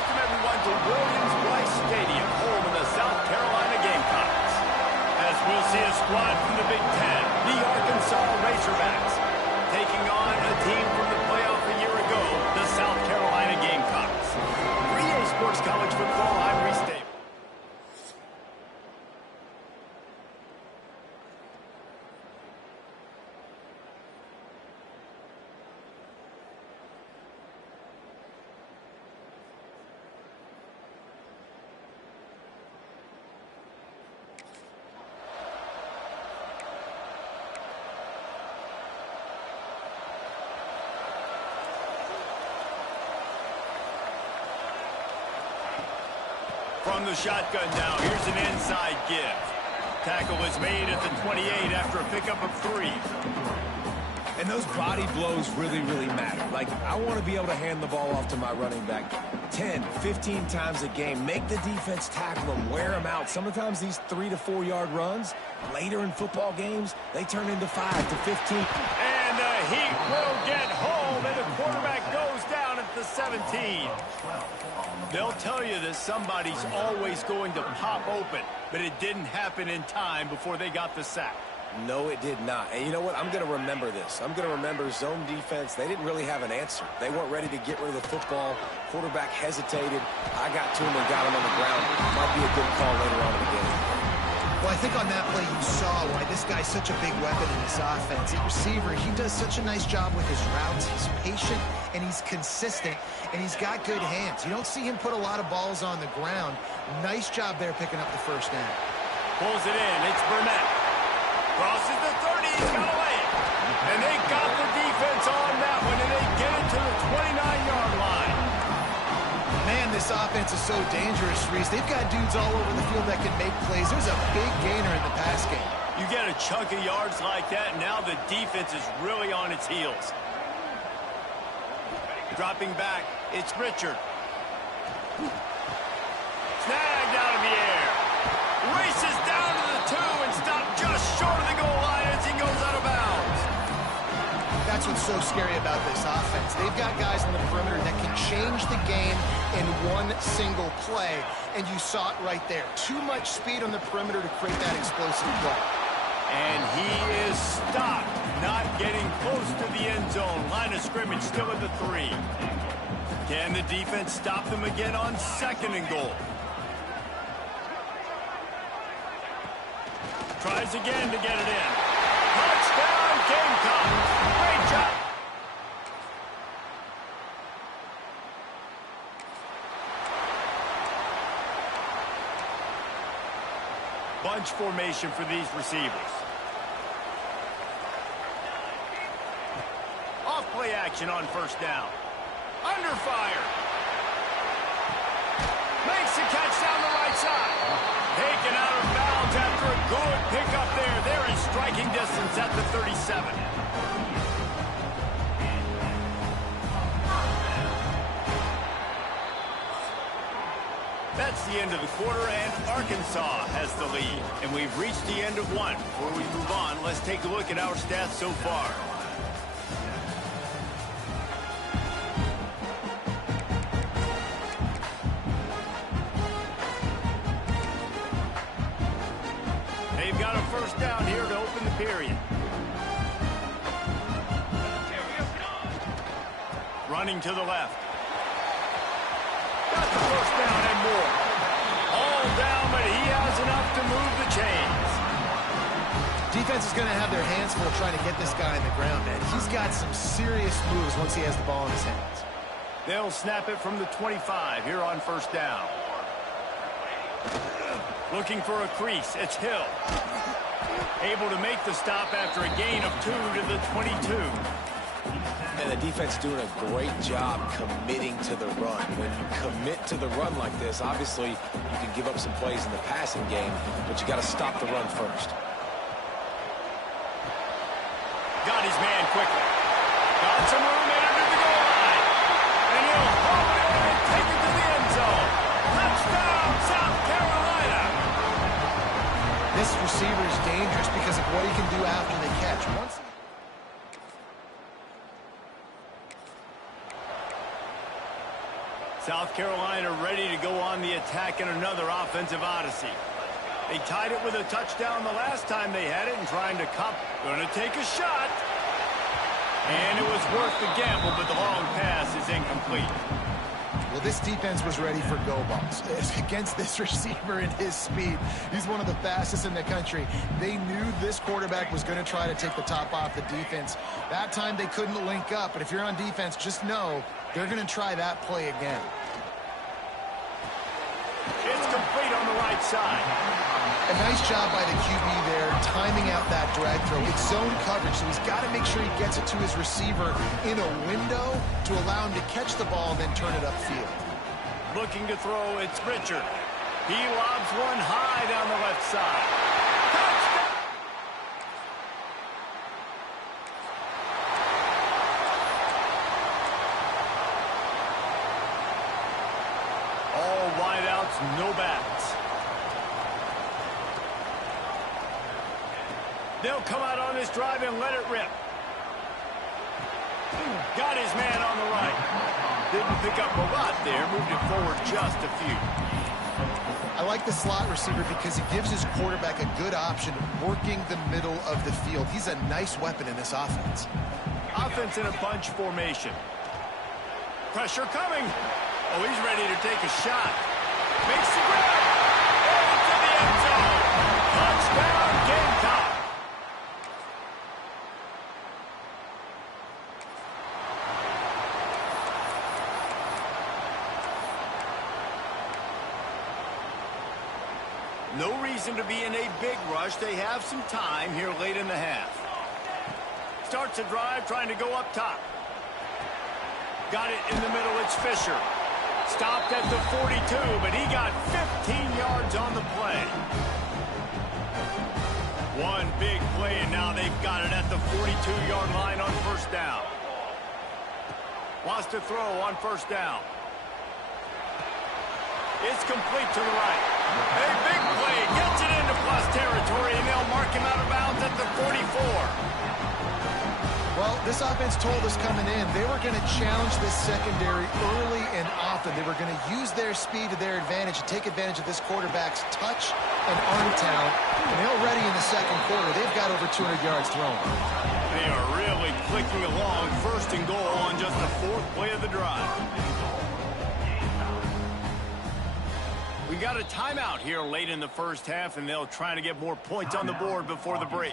Welcome, everyone, to Williams-Brice Stadium, home of the South Carolina Gamecocks. As we'll see a squad from the Big Ten, the Arkansas Razorbacks, taking on a team from the playoff a year ago, the South Carolina Gamecocks. 3A Sports College Football, I'm Reese Davis. From the shotgun now, here's an inside give. Tackle is made at the 28 after a pickup of 3. And those body blows really, really matter. Like, I want to be able to hand the ball off to my running back 10, 15 times a game. Make the defense tackle them, wear them out. Sometimes these 3 to 4 yard runs, later in football games, they turn into 5 to 15. And the Heat will get home, and the quarterback goes down at the 17. They'll tell you that somebody's always going to pop open, but it didn't happen in time before they got the sack. No, it did not. And you know what? I'm going to remember this. I'm going to remember zone defense. They didn't really have an answer. They weren't ready to get rid of the football. Quarterback hesitated. I got to him and got him on the ground. Might be a good call later on in the game. Well, I think on that play you saw why this guy's such a big weapon in this offense. At receiver, he does such a nice job with his routes. He's patient, and he's consistent, and he's got good hands. You don't see him put a lot of balls on the ground. Nice job there picking up the first down. Pulls it in. It's Burnett. Crosses the 30. He's got to lay it. And they got the defense on that one, and they get it to the 29-yard line. Man, this offense is so dangerous, Reese. They've got dudes all over the field that can make plays. There's a big gainer in the pass game. You get a chunk of yards like that, and now the defense is really on its heels. Dropping back, it's Richard. Snagged out of the air. Races down to the 2 and stopped just short of the goal line as he goes out of bounds. That's what's so scary about this offense. They've got guys on the perimeter that can change the game in one single play, and you saw it right there. Too much speed on the perimeter to create that explosive play. And he is stopped, not getting close to the end zone. Line of scrimmage still at the 3. Can the defense stop them again on 2nd and goal? Tries again to get it in. Touchdown, Gamecocks. Great job. Bunch formation for these receivers. Off play action on 1st down. Under fire. Makes the catch down the right side. Taken out of bounds after a good pickup there. They're in striking distance at the 37. That's the end of the quarter, and Arkansas has the lead. And we've reached the end of one. Before we move on, let's take a look at our stats so far. They've got a 1st down here to open the period. Running to the left. Got the 1st down and more. All down, but he has enough to move the chains. Defense is going to have their hands full trying to get this guy on the ground, man. He's got some serious moves once he has the ball in his hands. They'll snap it from the 25 here on 1st down. Looking for a crease. It's Hill. Able to make the stop after a gain of 2 to the 22. And the defense doing a great job committing to the run. When you commit to the run like this, obviously you can give up some plays in the passing game, but you got to stop the run first. Got his man quickly. Got some room under the goal line. And he'll haul it in and take it to the end zone. Touchdown, South Carolina. This receiver is dangerous because of what he can do after the catch. South Carolina ready to go on the attack in another offensive odyssey. They tied it with a touchdown the last time they had it and trying to cop. Going to take a shot. And it was worth the gamble, but the long pass is incomplete. Well, this defense was ready for go balls against this receiver and his speed. He's one of the fastest in the country. They knew this quarterback was going to try to take the top off the defense. That time they couldn't link up, but if you're on defense, just know they're going to try that play again. It's complete on the right side. A nice job by the QB there, timing out that drag throw. It's zone coverage, so he's got to make sure he gets it to his receiver in a window to allow him to catch the ball and then turn it upfield. Looking to throw, it's Richard. He lobs one high down the left side. Touchdown! All wideouts, no backs. They'll come out on this drive and let it rip. Got his man on the right. Didn't pick up a lot there. Moved it forward just a few. I like the slot receiver because he gives his quarterback a good option working the middle of the field. He's a nice weapon in this offense. Offense in a bunch formation. Pressure coming. Oh, he's ready to take a shot. Makes the grab. Into the end zone. Touchdown, Gamecock. No reason to be in a big rush. They have some time here late in the half. Starts a drive trying to go up top. Got it in the middle. It's Fisher. Stopped at the 42, but he got 15 yards on the play. One big play, and now they've got it at the 42-yard line on first down. Wants to throw on first down. It's complete to the right. A big play. Gets it into plus territory, and they'll mark him out of bounds at the 44. Well, this offense told us coming in they were going to challenge this secondary early and often. They were going to use their speed to their advantage and take advantage of this quarterback's touch and arm talent. And already in the second quarter, they've got over 200 yards thrown. They are really clicking along. First and goal on just the fourth play of the drive. We got a timeout here late in the first half, and they'll try to get more points on the board before the break.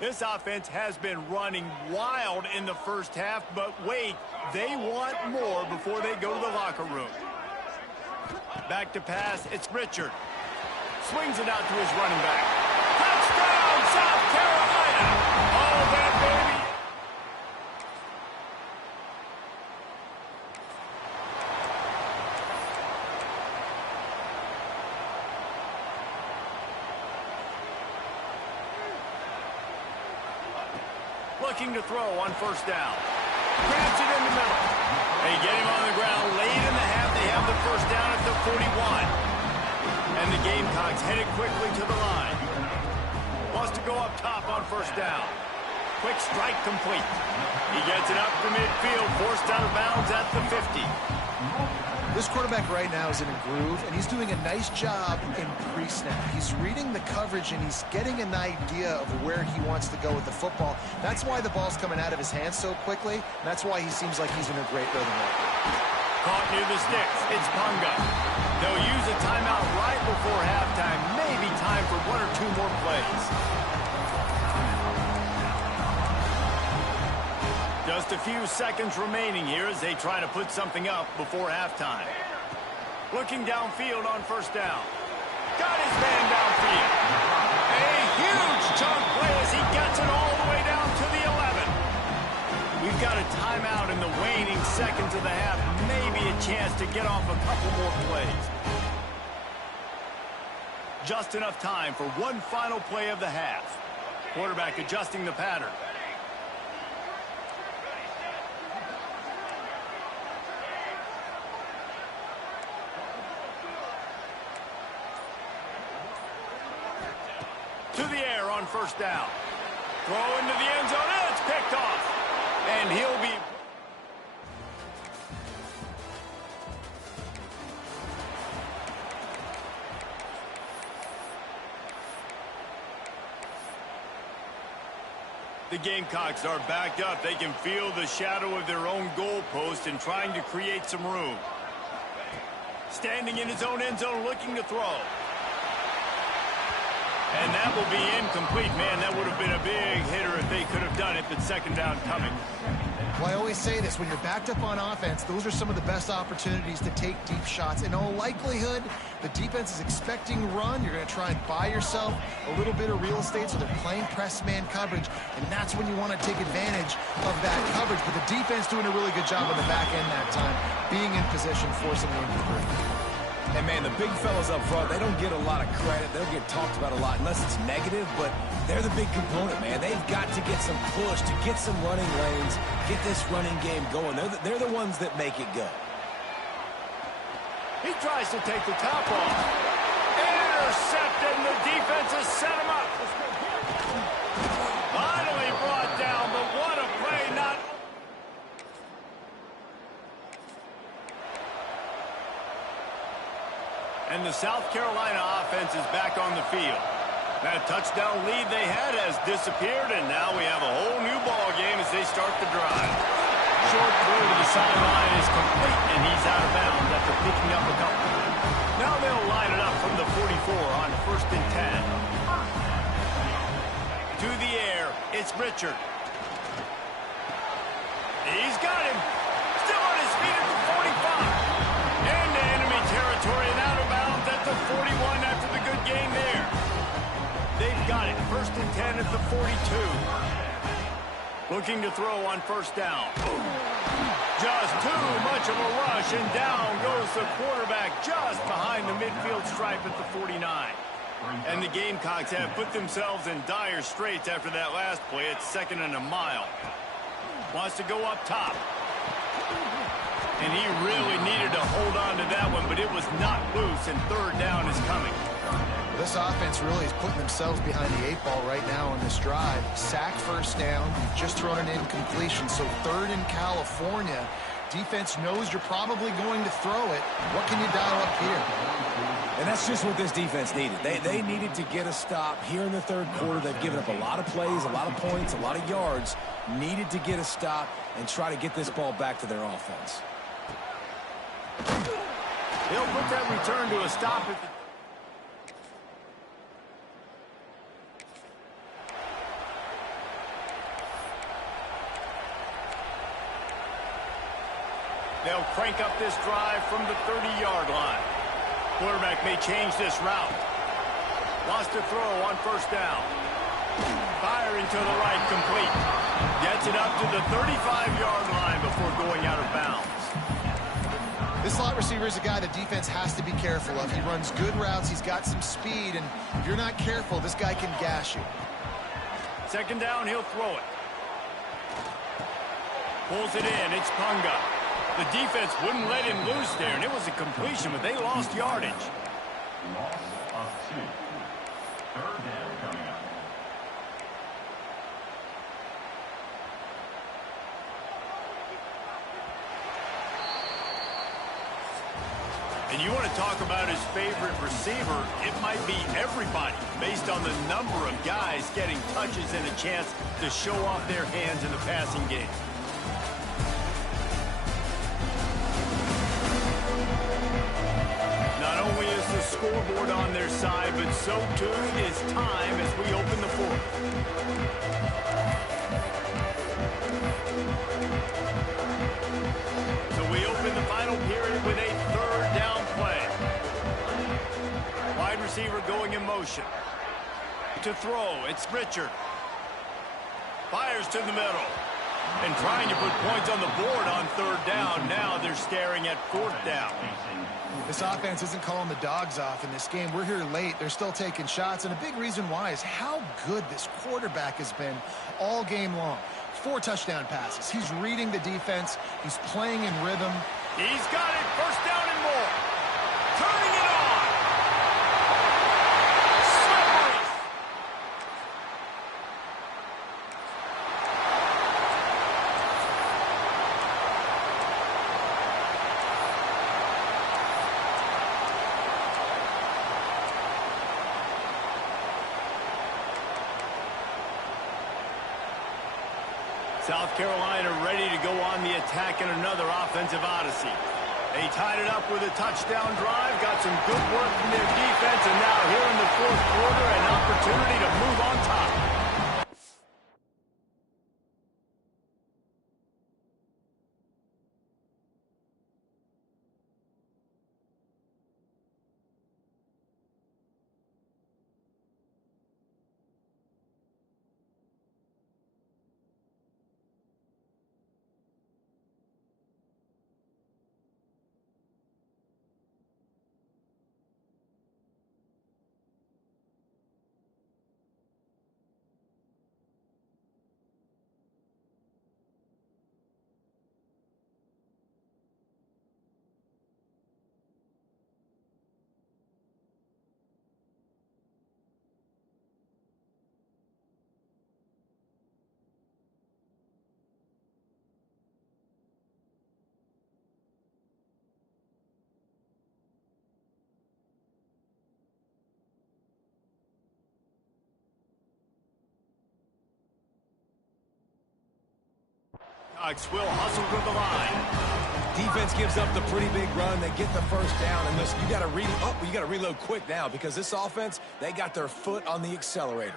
This offense has been running wild in the first half, but wait, they want more before they go to the locker room. Back to pass, it's Richard. Swings it out to his running back. Touchdown, South Carolina! Oh, that baby! Looking to throw on first down. Grabs it in the middle. They get him on the ground late in the half. They have the first down at the 41. And the Gamecocks headed quickly to the line. Wants to go up top on first down. Quick strike complete. He gets it up to midfield, forced out of bounds at the 50. This quarterback right now is in a groove, and he's doing a nice job in pre-snap. He's reading the coverage, and he's getting an idea of where he wants to go with the football. That's why the ball's coming out of his hands so quickly, and that's why he seems like he's in a great rhythm right now. Caught near the sticks. It's Punga. They'll use a timeout right before halftime. Maybe time for one or two more plays. Just a few seconds remaining here as they try to put something up before halftime. Looking downfield on first down. Got his man downfield. A huge chunk play as he gets it all the way down to the 11. We've got a timeout in the waning seconds of the half. Maybe a chance to get off a couple more plays. Just enough time for one final play of the half. Quarterback adjusting the pattern. To the air on first down. Throw into the end zone. It's picked off. And he'll be... The Gamecocks are backed up. They can feel the shadow of their own goalpost and trying to create some room. Standing in his own end zone, looking to throw. And that will be incomplete. Man, that would have been a big hitter if they could have done it, but second down coming. Well, I always say this, when you're backed up on offense, those are some of the best opportunities to take deep shots. In all likelihood, the defense is expecting run. You're going to try and buy yourself a little bit of real estate, so they're playing press man coverage, and that's when you want to take advantage of that coverage. But the defense doing a really good job on the back end that time, being in position, forcing the incomplete. And, man, the big fellas up front, they don't get a lot of credit. They'll get talked about a lot unless it's negative, but they're the big component, man. They've got to get some push, to get some running lanes, get this running game going. They're the ones that make it go. He tries to take the top off. Intercepted, and the defense has set him up. Finally brought down, but what a play, not... And the South Carolina offense is back on the field. That touchdown lead they had has disappeared, and now we have a whole new ball game as they start the drive. Short throw to the sideline is complete, and he's out of bounds after picking up a couple. Now they'll line it up from the 44 on 1st and 10. To the air, it's Richard. He's got him. Still on his feet at the 45. Into enemy territory and out of bounds at the 41 after the good gain there. They've got it. 1st and 10 at the 42. Looking to throw on 1st down. Just too much of a rush, and down goes the quarterback just behind the midfield stripe at the 49. And the Gamecocks have put themselves in dire straits after that last play. It's 2nd and a mile. Wants to go up top. And he really needed to hold on to that one, but it was not loose, and 3rd down is coming. This offense really is putting themselves behind the 8 ball right now on this drive. Sack 1st down. You've just thrown an incompletion, so 3rd in California. Defense knows you're probably going to throw it. What can you dial up here? And that's just what this defense needed. They needed to get a stop here in the 3rd quarter. They've given up a lot of plays, a lot of points, a lot of yards. Needed to get a stop and try to get this ball back to their offense. They'll put that return to a stop at the... They'll crank up this drive from the 30-yard line. Quarterback may change this route. Wants to throw on 1st down. Firing to the right, complete. Gets it up to the 35-yard line before going out of bounds. This slot receiver is a guy the defense has to be careful of. He runs good routes. He's got some speed, and if you're not careful, this guy can gash you. 2nd down, he'll throw it. Pulls it in. It's Punga. The defense wouldn't let him loose there, and it was a completion, but they lost yardage. Loss of 2. 3rd down coming up. And you want to talk about his favorite receiver, it might be everybody, based on the number of guys getting touches and a chance to show off their hands in the passing game. Not only is the scoreboard on their side, but so too is time as we open the 4th. So we open the final period with a 3rd down play. Wide receiver going in motion. To throw, it's Richard. Fires to the middle. And trying to put points on the board on 3rd down. Now they're staring at 4th down. This offense isn't calling the dogs off in this game. We're here late. They're still taking shots, and a big reason why is how good this quarterback has been all game long. 4 touchdown passes. He's reading the defense. He's playing in rhythm. He's got it. 1st down and more. Turning it on. Slippery. South Carolina ready to go on the attack in another offensive odyssey. They tied it up with a touchdown drive, got some good work from their defense, and now here in the fourth quarter, an opportunity to move on top. Will hustle to the line. Defense gives up the pretty big run. They get the first down, and listen, you got to reload quick now because this offense, they got their foot on the accelerator.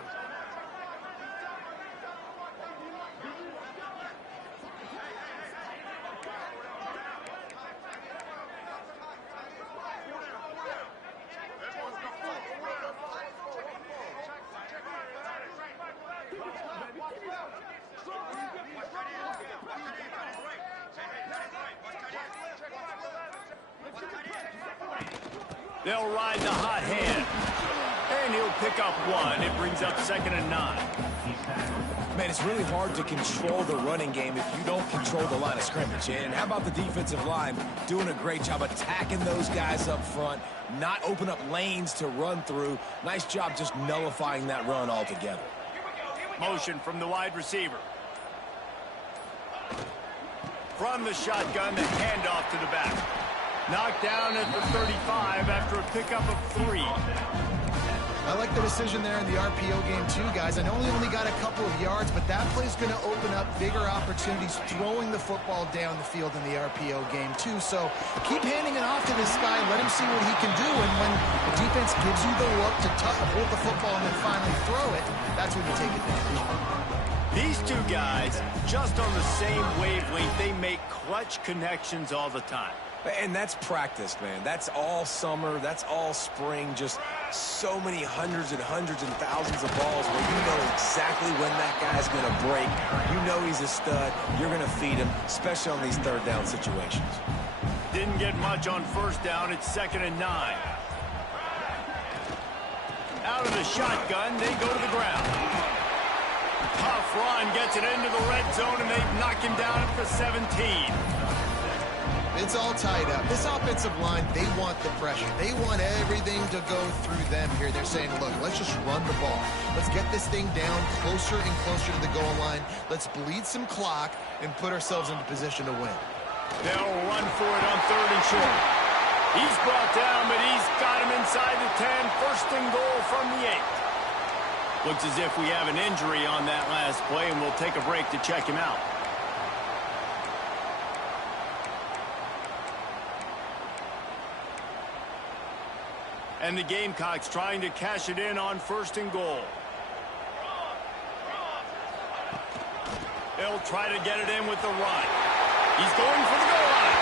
They'll ride the hot hand. And he'll pick up one. It brings up 2nd and 9. Man, it's really hard to control the running game if you don't control the line of scrimmage. And how about the defensive line doing a great job attacking those guys up front, not open up lanes to run through. Nice job just nullifying that run altogether. Motion from the wide receiver. From the shotgun, the handoff to the back. Knocked down at the 35 after a pickup of 3. I like the decision there in the RPO game too, guys. I know he only got a couple of yards, but that play's going to open up bigger opportunities throwing the football down the field in the RPO game too. So keep handing it off to this guy. Let him see what he can do. And when the defense gives you the look to hold the football and then finally throw it, that's when you take advantage. These two guys, just on the same wavelength, they make clutch connections all the time. And that's practice, man. That's all summer. That's all spring. Just so many hundreds and thousands of balls where you know exactly when that guy's going to break. You know he's a stud. You're going to feed him, especially on these third down situations. Didn't get much on first down. It's 2nd and 9. Out of the shotgun, they go to the ground. Tough run gets it into the red zone, and they knock him down at the 17. It's all tied up. This offensive line, they want the pressure. They want everything to go through them here. They're saying, look, let's just run the ball. Let's get this thing down closer and closer to the goal line. Let's bleed some clock and put ourselves into position to win. They'll run for it on 3rd and short. He's brought down, but he's got him inside the 10. 1st and goal from the 8. Looks as if we have an injury on that last play, and we'll take a break to check him out. And the Gamecocks trying to cash it in on 1st and goal. They'll try to get it in with the run. He's going for the goal line.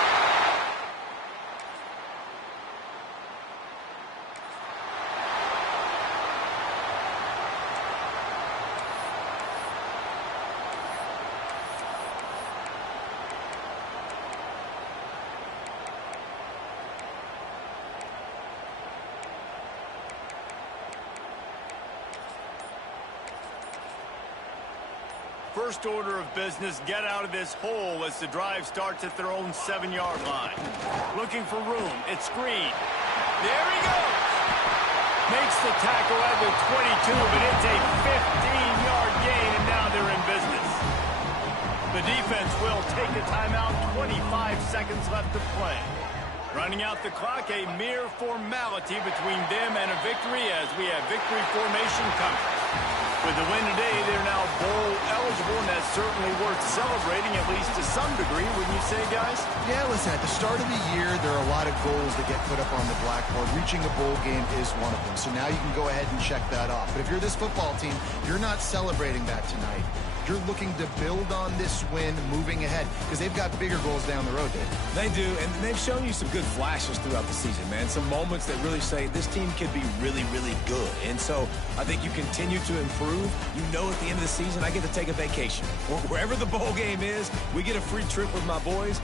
First order of business, get out of this hole as the drive starts at their own 7-yard line. Looking for room. It's screened. There he goes. Makes the tackle at the 22, but it's a 15-yard gain, and now they're in business. The defense will take a timeout. 25 seconds left to play. Running out the clock, a mere formality between them and a victory as we have victory formation coming. With the win today, they're now bowl eligible, and that's certainly worth celebrating, at least to some degree, wouldn't you say, guys? Yeah, listen, at the start of the year, there are a lot of goals that get put up on the blackboard. Reaching a bowl game is one of them. So now you can go ahead and check that off. But if you're this football team, you're not celebrating that tonight. You're looking to build on this win moving ahead because they've got bigger goals down the road, Dave. They do, and they've shown you some good flashes throughout the season, man. Some moments that really say this team could be really, really good. And so I think you continue to improve. You know at the end of the season, I get to take a vacation. Wherever the bowl game is, we get a free trip with my boys.